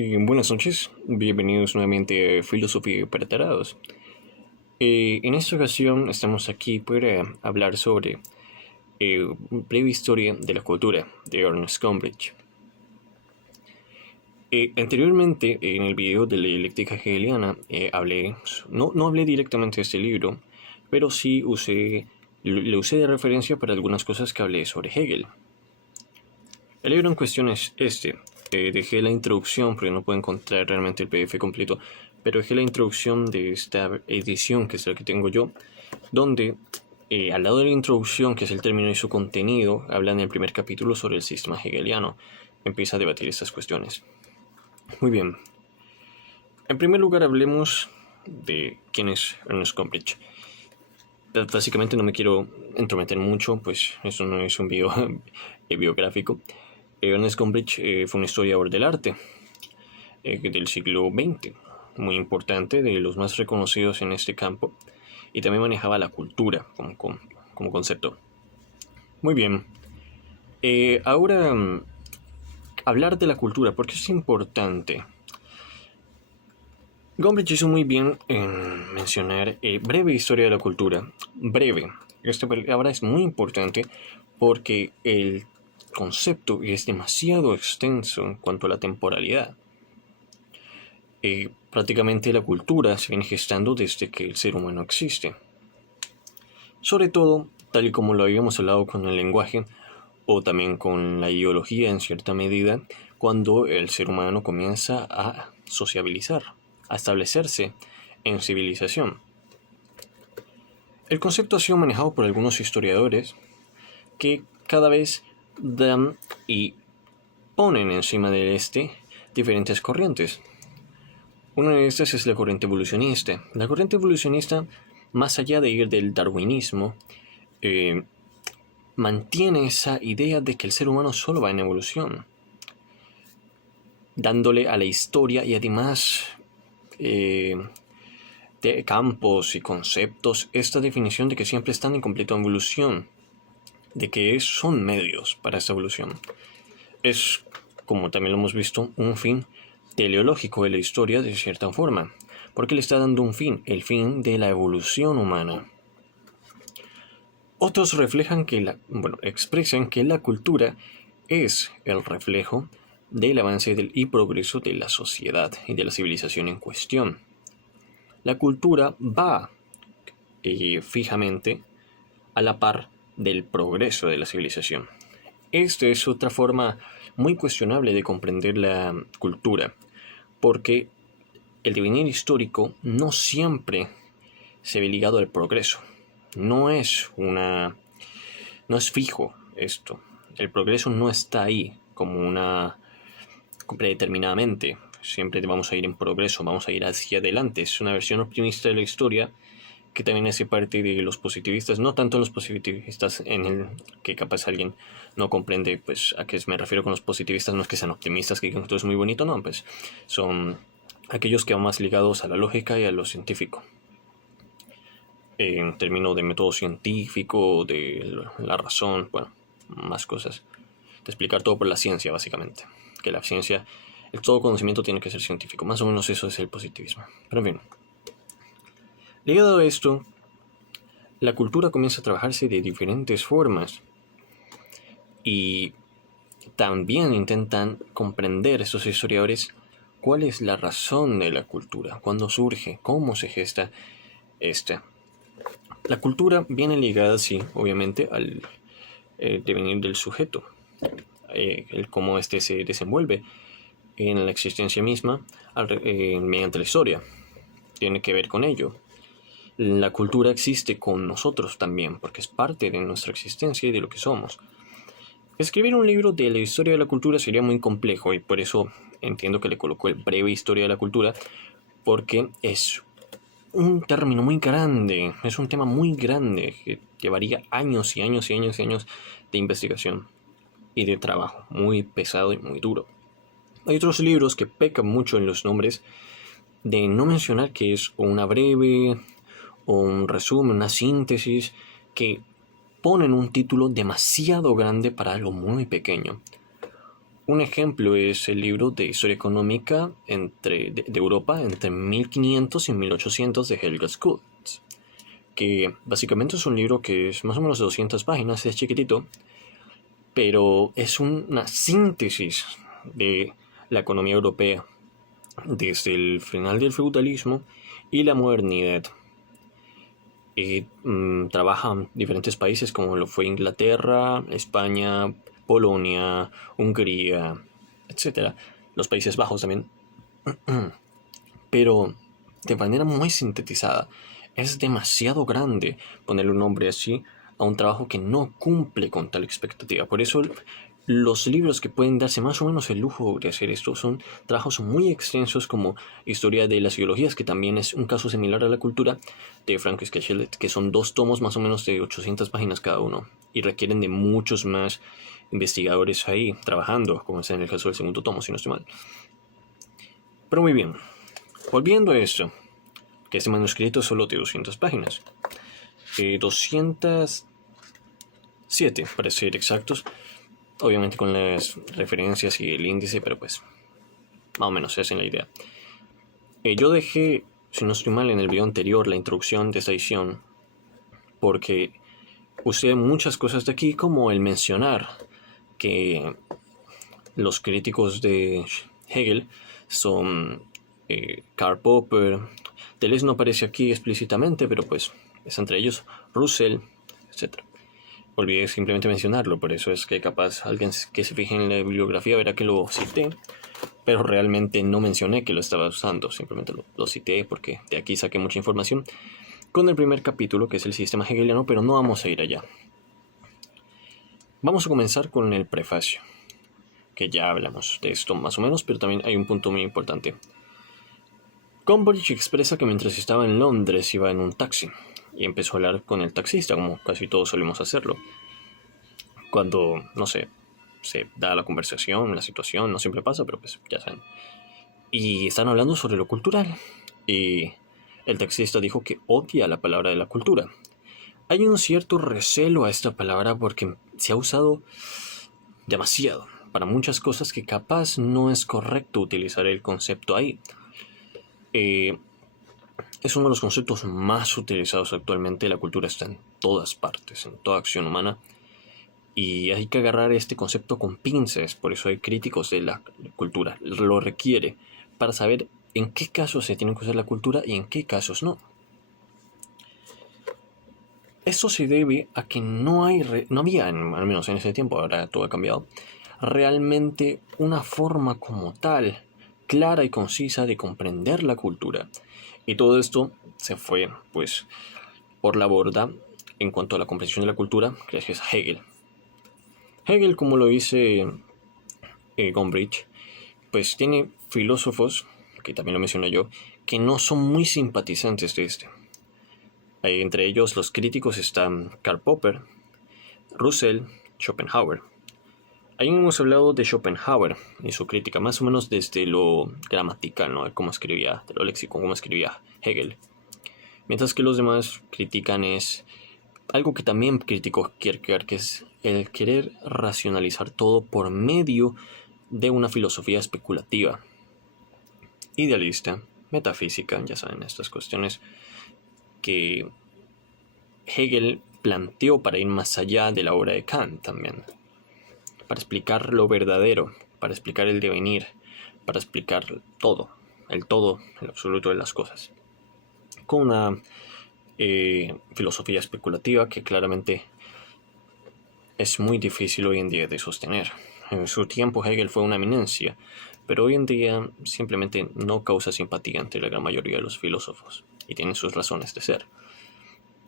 Buenas noches, bienvenidos nuevamente a Filosofía para Tarados. En esta ocasión estamos aquí para hablar sobre breve historia de la cultura de Ernest Gombrich. Anteriormente, en el video de la dialéctica hegeliana, no hablé directamente de este libro, pero sí le usé de referencia para algunas cosas que hablé sobre Hegel. El libro en cuestión es este. Dejé la introducción porque no puedo encontrar realmente el PDF completo, pero dejé la introducción de esta edición, que es la que tengo yo, donde al lado de la introducción, que es el término y su contenido, habla en el primer capítulo sobre el sistema hegeliano. Empieza a debatir estas cuestiones. Muy bien. En primer lugar, hablemos de quién es Ernest Gombrich. Básicamente no me quiero entrometer mucho, pues eso no es un video biográfico. Ernest Gombrich fue un historiador del arte del siglo XX, muy importante, de los más reconocidos en este campo, y también manejaba la cultura como concepto. Muy bien. Ahora, hablar de la cultura, ¿por qué es importante? Gombrich hizo muy bien en mencionar breve historia de la cultura. Breve. Esta palabra es muy importante porque el concepto es demasiado extenso en cuanto a la temporalidad. Prácticamente la cultura se viene gestando desde que el ser humano existe. Sobre todo, tal y como lo habíamos hablado con el lenguaje, o también con la ideología en cierta medida, cuando el ser humano comienza a sociabilizar, a establecerse en civilización. El concepto ha sido manejado por algunos historiadores que cada vez dan y ponen encima de diferentes corrientes. Una de estas es la corriente evolucionista. La corriente evolucionista, más allá de ir del darwinismo, mantiene esa idea de que el ser humano solo va en evolución, dándole a la historia y además de campos y conceptos esta definición de que siempre están en completa evolución, de que son medios para esta evolución. Es, como también lo hemos visto, un fin teleológico de la historia de cierta forma, porque le está dando un fin, el fin de la evolución humana. Otros expresan que la cultura es el reflejo del avance y progreso de la sociedad y de la civilización en cuestión. La cultura va fijamente a la par del progreso de la civilización. Esta es otra forma muy cuestionable de comprender la cultura, porque el devenir histórico no siempre se ve ligado al progreso. No es fijo esto. El progreso no está ahí como predeterminadamente. Siempre vamos a ir en progreso, vamos a ir hacia adelante. Es una versión optimista de la historia que también hace parte de los positivistas, no tanto los positivistas en el que capaz alguien no comprende pues a qué me refiero con los positivistas. No es que sean optimistas, que todo es muy bonito, no, pues son aquellos que van más ligados a la lógica y a lo científico, en términos de método científico, de la razón, bueno, más cosas, de explicar todo por la ciencia básicamente, que la ciencia, todo conocimiento tiene que ser científico, más o menos eso es el positivismo. Pero en fin, ligado a esto, la cultura comienza a trabajarse de diferentes formas y también intentan comprender estos historiadores cuál es la razón de la cultura, cuándo surge, cómo se gesta esta. La cultura viene ligada, sí, obviamente, al devenir del sujeto, el cómo éste se desenvuelve en la existencia misma mediante la historia. Tiene que ver con ello. La cultura existe con nosotros también, porque es parte de nuestra existencia y de lo que somos. Escribir un libro de la historia de la cultura sería muy complejo, y por eso entiendo que le colocó el breve historia de la cultura, porque es un término muy grande, es un tema muy grande que llevaría años y años y años y años de investigación y de trabajo, muy pesado y muy duro. Hay otros libros que pecan mucho en los nombres de no mencionar que es una breve o un resumen, una síntesis, que ponen un título demasiado grande para algo muy pequeño. Un ejemplo es el libro de Historia Económica de Europa entre 1500 y 1800 de Helga Schultz, que básicamente es un libro que es más o menos de 200 páginas, es chiquitito, pero es una síntesis de la economía europea desde el final del feudalismo y la modernidad. Trabaja en diferentes países como lo fue Inglaterra, España, Polonia, Hungría, etcétera, los Países Bajos también, pero de manera muy sintetizada. Es demasiado grande ponerle un nombre así a un trabajo que no cumple con tal expectativa. Por eso los libros que pueden darse más o menos el lujo de hacer esto son trabajos muy extensos como Historia de las ideologías, que también es un caso similar a la cultura, de Frank Scachelet, que son 2 tomos más o menos de 800 páginas cada uno y requieren de muchos más investigadores ahí trabajando, como es en el caso del segundo tomo, si no estoy mal. Pero muy bien, volviendo a esto, que este manuscrito es solo de 200 páginas. 207, para ser exactos, obviamente con las referencias y el índice, pero pues más o menos se hacen la idea. Yo dejé, si no estoy mal, en el video anterior la introducción de esta edición, porque usé muchas cosas de aquí, como el mencionar que los críticos de Hegel son Karl Popper. Deleuze no aparece aquí explícitamente, pero pues es entre ellos Russell, etc. Olvidé simplemente mencionarlo, por eso es que capaz alguien que se fije en la bibliografía verá que lo cité, pero realmente no mencioné que lo estaba usando, simplemente lo cité porque de aquí saqué mucha información con el primer capítulo, que es el sistema hegeliano, pero no vamos a ir allá. Vamos a comenzar con el prefacio, que ya hablamos de esto más o menos, pero también hay un punto muy importante. Gombrich expresa que mientras estaba en Londres iba en un taxi y empezó a hablar con el taxista, como casi todos solemos hacerlo. Cuando, no sé, se da la conversación, la situación, no siempre pasa, pero pues ya saben. Y están hablando sobre lo cultural. Y el taxista dijo que odia la palabra de la cultura. Hay un cierto recelo a esta palabra porque se ha usado demasiado para muchas cosas que capaz no es correcto utilizar el concepto ahí. Es uno de los conceptos más utilizados actualmente. La cultura está en todas partes, en toda acción humana, y hay que agarrar este concepto con pinzas. Por eso hay críticos de la cultura, lo requiere para saber en qué casos se tiene que usar la cultura y en qué casos no. Esto se debe a que no había, al menos en ese tiempo, ahora todo ha cambiado, realmente una forma como tal, clara y concisa de comprender la cultura. Y todo esto se fue, pues, por la borda en cuanto a la comprensión de la cultura, gracias a Hegel. Hegel, como lo dice Gombrich, pues tiene filósofos, que también lo mencioné yo, que no son muy simpatizantes de este. Entre ellos los críticos están Karl Popper, Russell, Schopenhauer. Ahí hemos hablado de Schopenhauer y su crítica, más o menos desde lo gramatical, ¿no? Cómo escribía, de lo léxico, cómo escribía Hegel. Mientras que los demás critican es algo que también criticó Kierkegaard, que es el querer racionalizar todo por medio de una filosofía especulativa, idealista, metafísica, ya saben, estas cuestiones que Hegel planteó para ir más allá de la obra de Kant también, para explicar lo verdadero, para explicar el devenir, para explicar todo, el absoluto de las cosas, con una filosofía especulativa que claramente es muy difícil hoy en día de sostener. En su tiempo Hegel fue una eminencia, pero hoy en día simplemente no causa simpatía entre la gran mayoría de los filósofos, y tiene sus razones de ser.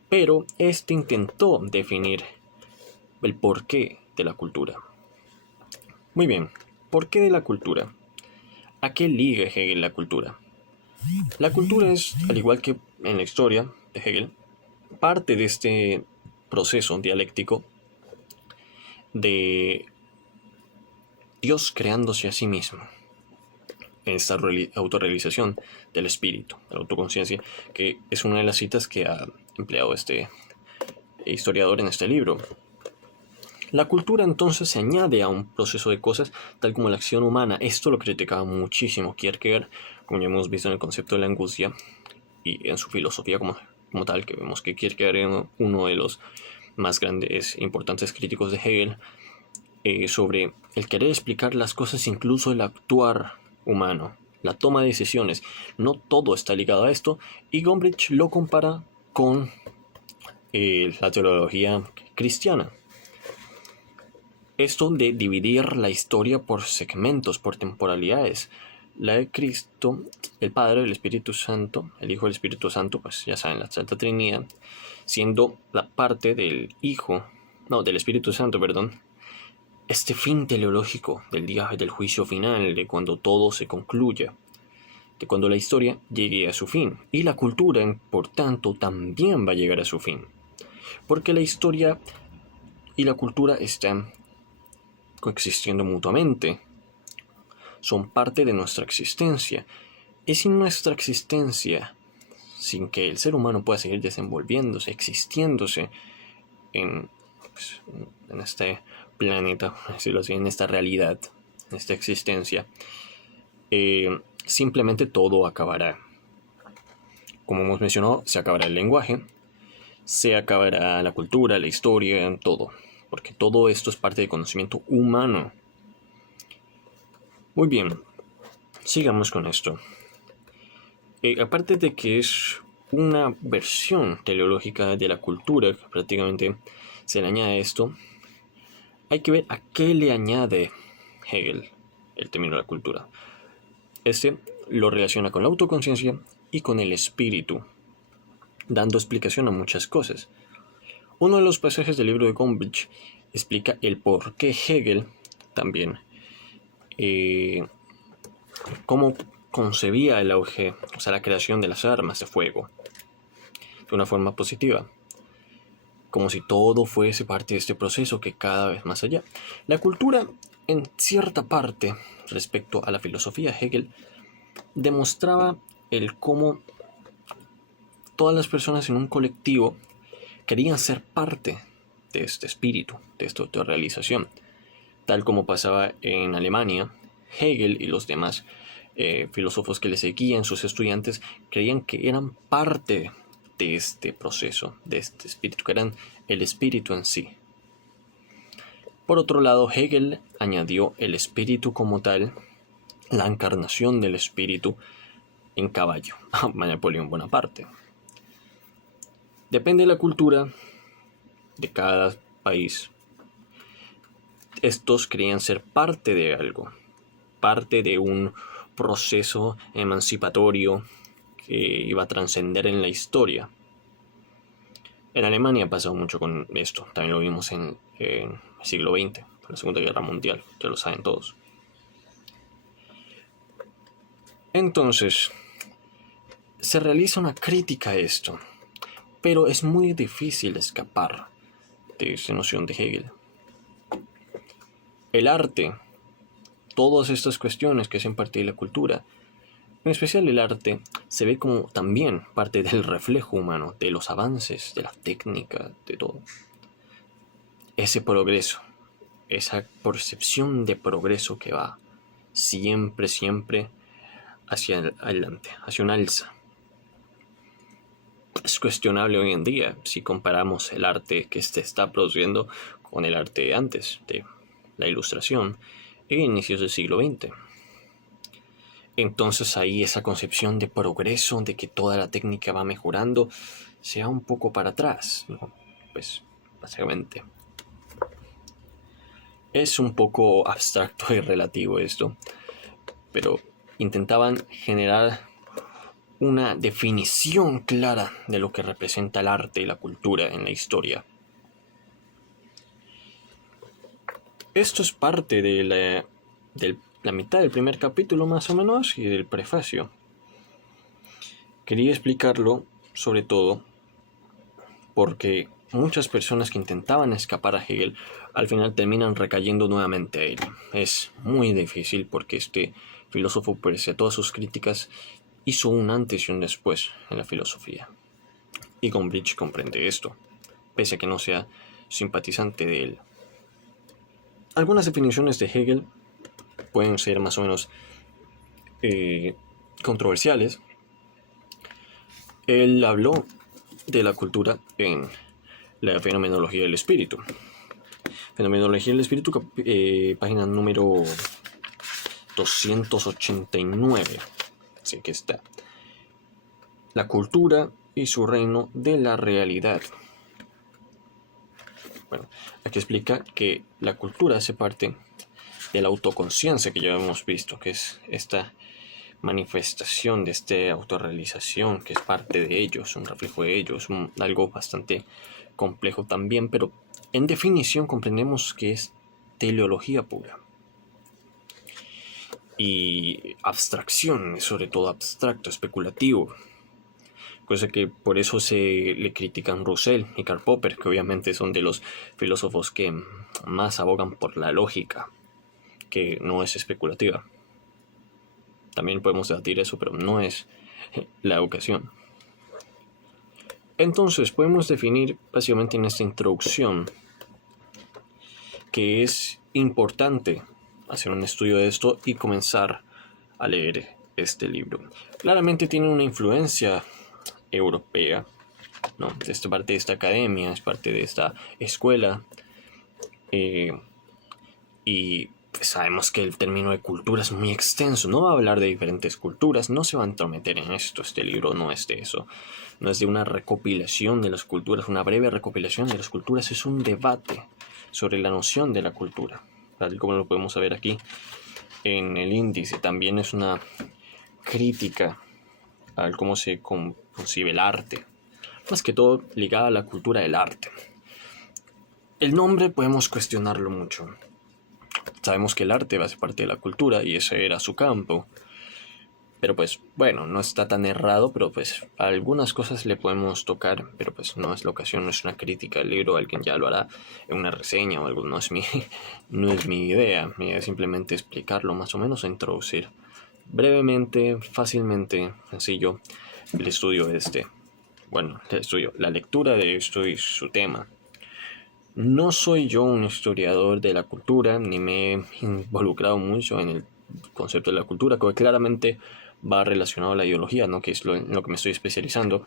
Pero este intentó definir el porqué de la cultura. Muy bien, ¿por qué de la cultura? ¿A qué liga Hegel la cultura? La cultura es, al igual que en la historia de Hegel, parte de este proceso dialéctico de Dios creándose a sí mismo, en esta autorrealización del espíritu, de la autoconciencia, que es una de las citas que ha empleado este historiador en este libro. La cultura entonces se añade a un proceso de cosas tal como la acción humana. Esto lo criticaba muchísimo Kierkegaard, como ya hemos visto en el concepto de la angustia y en su filosofía como tal, que vemos que Kierkegaard era uno de los más grandes e importantes críticos de Hegel, sobre el querer explicar las cosas, incluso el actuar humano, la toma de decisiones. No todo está ligado a esto, y Gombrich lo compara con la teología cristiana. Esto de dividir la historia por segmentos, por temporalidades. La de Cristo, el Padre, el Espíritu Santo, el Hijo, el Espíritu Santo, pues ya saben, la Santa Trinidad, siendo la parte del del Espíritu Santo, perdón, este fin teleológico del día del juicio final, de cuando todo se concluya, de cuando la historia llegue a su fin. Y la cultura, por tanto, también va a llegar a su fin. Porque la historia y la cultura están coexistiendo mutuamente. Son parte de nuestra existencia. Y sin nuestra existencia, sin que el ser humano pueda seguir desenvolviéndose, existiéndose en este planeta, por decirlo así, en esta realidad, en esta existencia, simplemente todo acabará. Como hemos mencionado, se acabará el lenguaje, se acabará la cultura, la historia, todo. Porque todo esto es parte del conocimiento humano. Muy bien, sigamos con esto. Aparte de que es una versión teleológica de la cultura, que prácticamente se le añade esto, hay que ver a qué le añade Hegel el término de la cultura. Este lo relaciona con la autoconciencia y con el espíritu, dando explicación a muchas cosas. Uno de los pasajes del libro de Gombrich explica el por qué Hegel también, cómo concebía el auge, o sea, la creación de las armas de fuego, de una forma positiva, como si todo fuese parte de este proceso que cada vez más allá. La cultura, en cierta parte, respecto a la filosofía Hegel, demostraba el cómo todas las personas en un colectivo querían ser parte de este espíritu, de esta autorrealización. Tal como pasaba en Alemania, Hegel y los demás filósofos que le seguían, sus estudiantes, creían que eran parte de este proceso, de este espíritu, que eran el espíritu en sí. Por otro lado, Hegel añadió el espíritu como tal, la encarnación del espíritu, en caballo, a Napoleón Bonaparte. Depende de la cultura de cada país. Estos creían ser parte de algo, parte de un proceso emancipatorio que iba a trascender en la historia. En Alemania ha pasado mucho con esto, también lo vimos en el siglo XX, la Segunda Guerra Mundial, ya lo saben todos. Entonces, se realiza una crítica a esto, pero es muy difícil escapar de esa noción de Hegel. El arte, todas estas cuestiones que hacen parte de la cultura, en especial el arte, se ve como también parte del reflejo humano, de los avances, de la técnica, de todo. Ese progreso, esa percepción de progreso que va siempre, siempre hacia adelante, hacia un alza. Es cuestionable hoy en día si comparamos el arte que se está produciendo con el arte antes de la Ilustración en inicios del siglo XX. Entonces ahí esa concepción de progreso, de que toda la técnica va mejorando, se va un poco para atrás, ¿no? Pues básicamente es un poco abstracto y relativo esto, pero intentaban generar una definición clara de lo que representa el arte y la cultura en la historia. Esto es parte de la mitad del primer capítulo más o menos y del prefacio. Quería explicarlo sobre todo porque muchas personas que intentaban escapar a Hegel al final terminan recayendo nuevamente a él. Es muy difícil porque este filósofo, pese a todas sus críticas, hizo un antes y un después en la filosofía. Y Gombrich comprende esto, pese a que no sea simpatizante de él. algunas definiciones de Hegel pueden ser más o menos controversiales. Él habló de la cultura en la fenomenología del espíritu. Fenomenología del espíritu, página número 289. Así que está. La cultura y su reino de la realidad. Bueno, aquí explica que la cultura hace parte de la autoconciencia que ya hemos visto, que es esta manifestación de esta autorrealización, que es parte de ellos, un reflejo de ellos, algo bastante complejo también, pero en definición comprendemos que es teleología pura. Y abstracción, sobre todo abstracto, especulativo. Cosa que por eso se le critican Russell y Karl Popper, que obviamente son de los filósofos que más abogan por la lógica, que no es especulativa. También podemos debatir eso, pero no es la ocasión. Entonces podemos definir básicamente en esta introducción que es importante hacer un estudio de esto y comenzar a leer este libro. Claramente tiene una influencia europea, ¿no? Es parte de esta academia, es parte de esta escuela, y pues sabemos que el término de cultura es muy extenso, no va a hablar de diferentes culturas, no se va a entrometer en esto, este libro no es de eso, no es de una recopilación de las culturas, una breve recopilación de las culturas, es un debate sobre la noción de la cultura, tal como lo podemos ver aquí en el índice. También es una crítica a cómo se concibe el arte, más que todo ligada a la cultura del arte. El nombre podemos cuestionarlo mucho. Sabemos que el arte va a ser parte de la cultura y ese era su campo. Pero pues bueno, no está tan errado, pero pues algunas cosas le podemos tocar, pero pues no es la ocasión, no es una crítica al libro, alguien ya lo hará en una reseña o algo, no es mi idea. Mi idea es simplemente explicarlo más o menos, introducir brevemente, fácilmente, sencillo, el estudio de la lectura de esto y su tema. No soy yo un historiador de la cultura, ni me he involucrado mucho en el concepto de la cultura, que claramente va relacionado a la ideología, ¿no? Que es en lo que me estoy especializando.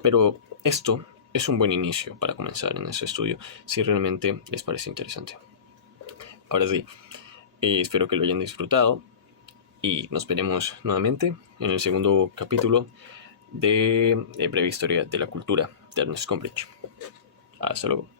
Pero esto es un buen inicio para comenzar en ese estudio, si realmente les parece interesante. Ahora sí, espero que lo hayan disfrutado y nos veremos nuevamente en el segundo capítulo de Breve Historia de la Cultura de Ernest Gombrich. Hasta luego.